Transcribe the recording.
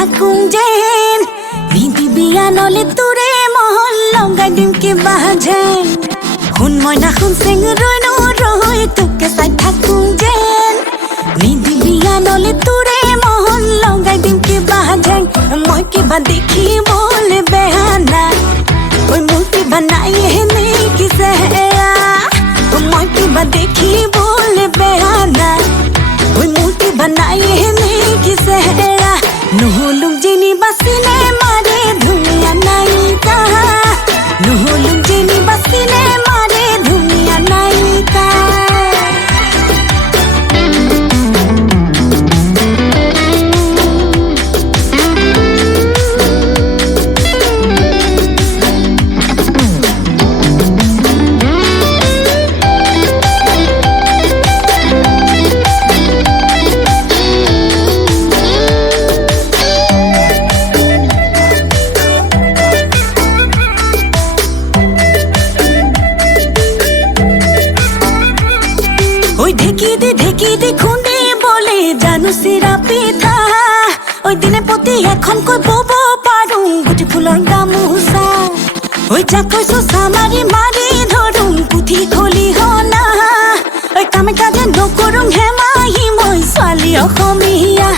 থাকুং যেন নিদিবিয়া নলে তোৰে মহল লগাই দিম কিবা যেন শুন মই নাশুন চেঙৰৈ নৰৈ তোকে চাই থাকুং যেন নিদিবিয়া নলে তোৰে মহল লগাই দিম কিবা যেন মই কিবা দেখিবলৈ বেয়া নাই ঐ মোৰ কিবা নাই হেনে কিছে মই কিবা দেখিবলৈ বেয়া নাই ঐ মোৰ কিবা নাই হেনে কিছে নহলুক যেনিবা চিনেমাৰে ধুনীয়া নায়িকা নহলুক যেনিবা চিনেমাৰে ধুনীয়া নায়িকা ঢেকি দি খুন্দি বলে জানো চিৰা পিঠা ঐ দিনে প্ৰতি এখনকৈ বব পাৰোঁ গুটি ফুলৰ গামোচা ঐ যাক কৈছো চামাৰি মাৰি ধৰোঁ পুথি খলি হনা ঐ কামে কাজে নকৰোঁ হেমাহি মই ছোৱালী অসমীয়া